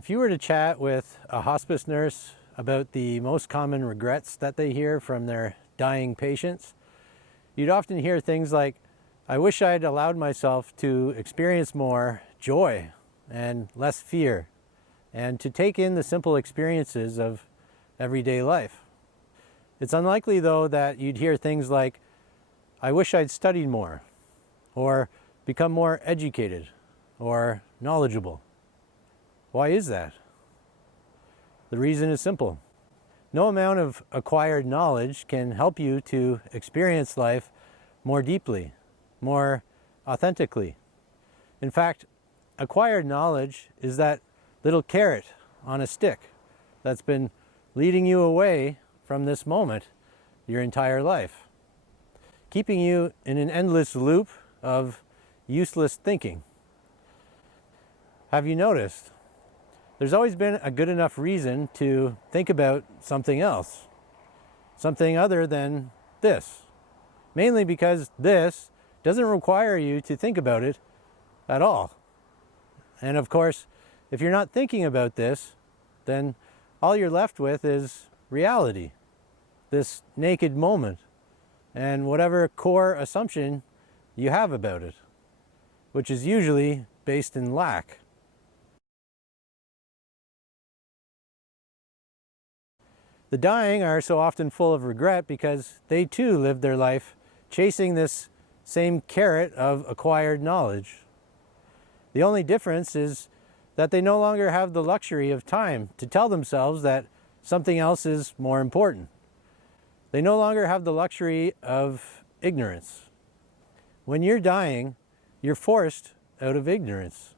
If you were to chat with a hospice nurse about the most common regrets that they hear from their dying patients, you'd often hear things like, "I wish I'd allowed myself to experience more joy and less fear, and to take in the simple experiences of everyday life." It's unlikely, though, that you'd hear things like, "I wish I'd studied more," or become more educated or knowledgeable. Why is that? The reason is simple. No amount of acquired knowledge can help you to experience life more deeply, more authentically. In fact, acquired knowledge is that little carrot on a stick that's been leading you away from this moment your entire life, keeping you in an endless loop of useless thinking. Have you noticed? There's always been a good enough reason to think about something else, something other than this, mainly because this doesn't require you to think about it at all. And of course, if you're not thinking about this, then all you're left with is reality, this naked moment, and whatever core assumption you have about it, which is usually based in lack. The dying are so often full of regret because they too lived their life chasing this same carrot of acquired knowledge. The only difference is that they no longer have the luxury of time to tell themselves that something else is more important. They no longer have the luxury of ignorance. When you're dying, you're forced out of ignorance.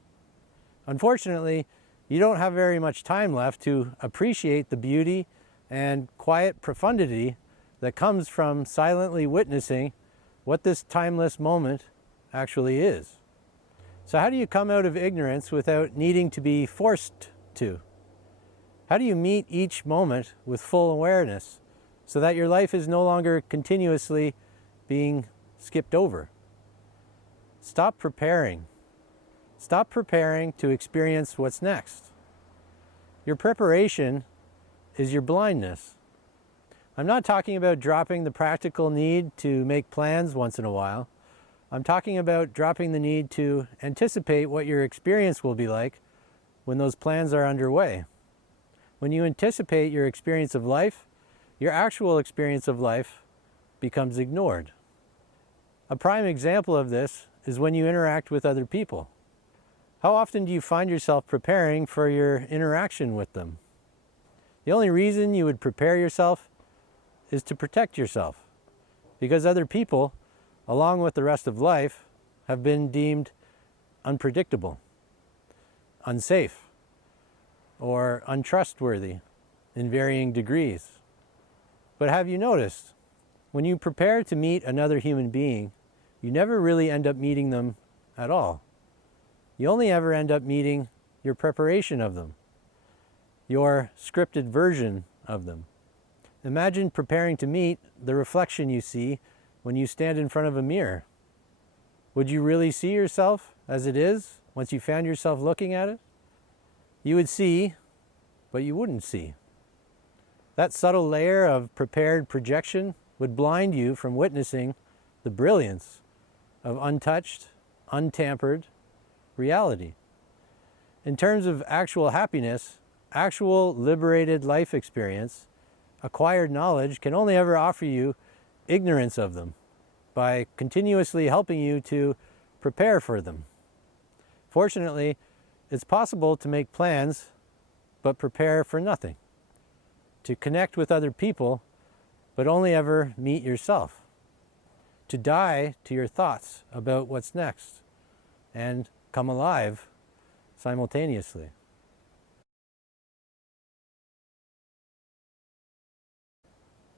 Unfortunately, you don't have very much time left to appreciate the beauty and quiet profundity that comes from silently witnessing what this timeless moment actually is. So how do you come out of ignorance without needing to be forced to? How do you meet each moment with full awareness so that your life is no longer continuously being skipped over? Stop preparing. Stop preparing to experience what's next. Your preparation is your blindness. I'm not talking about dropping the practical need to make plans once in a while. I'm talking about dropping the need to anticipate what your experience will be like when those plans are underway. When you anticipate your experience of life, your actual experience of life becomes ignored. A prime example of this is when you interact with other people. How often do you find yourself preparing for your interaction with them? The only reason you would prepare yourself is to protect yourself, because other people, along with the rest of life, have been deemed unpredictable, unsafe, or untrustworthy in varying degrees. But have you noticed, when you prepare to meet another human being, you never really end up meeting them at all. You only ever end up meeting your preparation of them, your scripted version of them. Imagine preparing to meet the reflection you see when you stand in front of a mirror. Would you really see yourself as it is once you found yourself looking at it? You would see, but you wouldn't see. That subtle layer of prepared projection would blind you from witnessing the brilliance of untouched, untampered reality. In terms of actual happiness, actual liberated life experience, acquired knowledge can only ever offer you ignorance of them by continuously helping you to prepare for them. Fortunately, it's possible to make plans but prepare for nothing, to connect with other people but only ever meet yourself, to die to your thoughts about what's next and come alive simultaneously.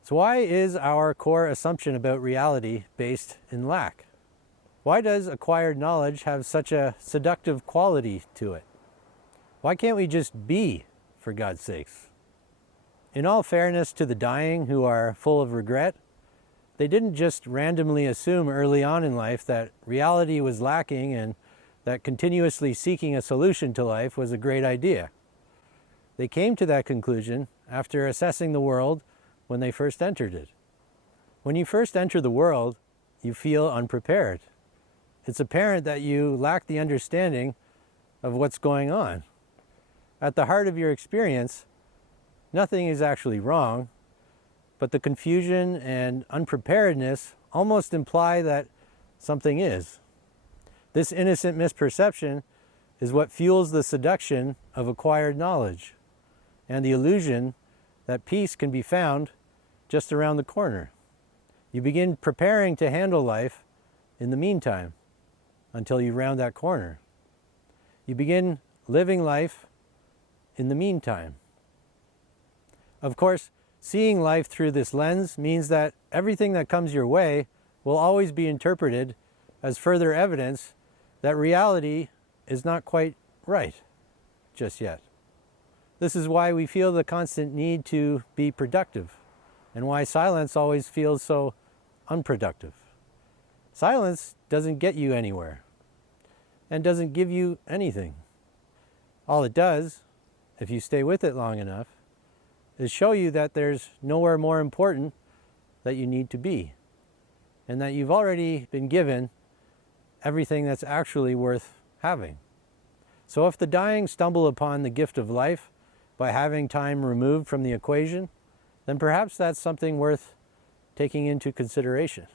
So why is our core assumption about reality based in lack? Why does acquired knowledge have such a seductive quality to it? Why can't we just be, for God's sakes? In all fairness to the dying who are full of regret, they didn't just randomly assume early on in life that reality was lacking and that continuously seeking a solution to life was a great idea. They came to that conclusion after assessing the world when they first entered it. When you first enter the world, you feel unprepared. It's apparent that you lack the understanding of what's going on. At the heart of your experience, nothing is actually wrong, but the confusion and unpreparedness almost imply that something is. This innocent misperception is what fuels the seduction of acquired knowledge and the illusion that peace can be found just around the corner. You begin preparing to handle life in the meantime until you round that corner. You begin living life in the meantime. Of course, seeing life through this lens means that everything that comes your way will always be interpreted as further evidence that reality is not quite right just yet. This is why we feel the constant need to be productive, and why silence always feels so unproductive. Silence doesn't get you anywhere and doesn't give you anything. All it does, if you stay with it long enough, is show you that there's nowhere more important that you need to be, and that you've already been given everything that's actually worth having. So if the dying stumble upon the gift of life by having time removed from the equation, then perhaps that's something worth taking into consideration.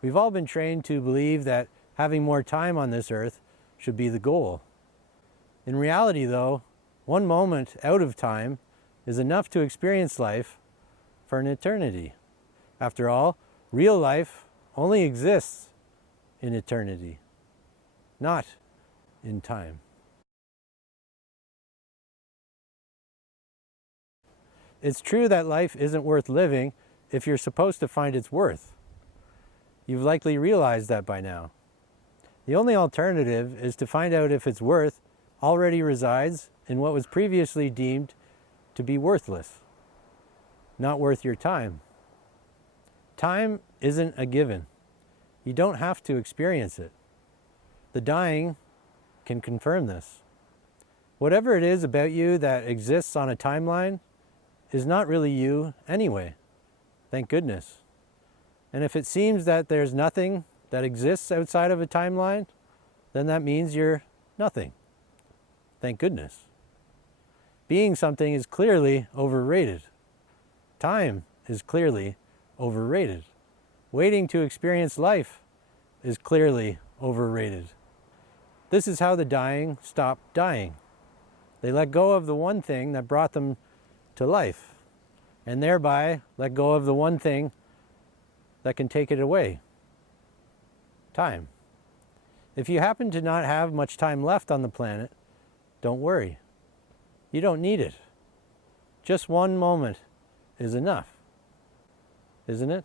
We've all been trained to believe that having more time on this earth should be the goal. In reality, though, one moment out of time is enough to experience life for an eternity. After all, real life only exists in eternity, not in time. It's true that life isn't worth living if you're supposed to find its worth. You've likely realized that by now. The only alternative is to find out if its worth already resides in what was previously deemed to be worthless, not worth your time. Time isn't a given. You don't have to experience it. The dying can confirm this. Whatever it is about you that exists on a timeline is not really you anyway. Thank goodness. And if it seems that there's nothing that exists outside of a timeline, then that means you're nothing. Thank goodness. Being something is clearly overrated. Time is clearly overrated. Waiting to experience life is clearly overrated. This is how the dying stop dying. They let go of the one thing that brought them to life, and thereby let go of the one thing that can take it away: time. If you happen to not have much time left on the planet, don't worry. You don't need it. Just one moment is enough, isn't it?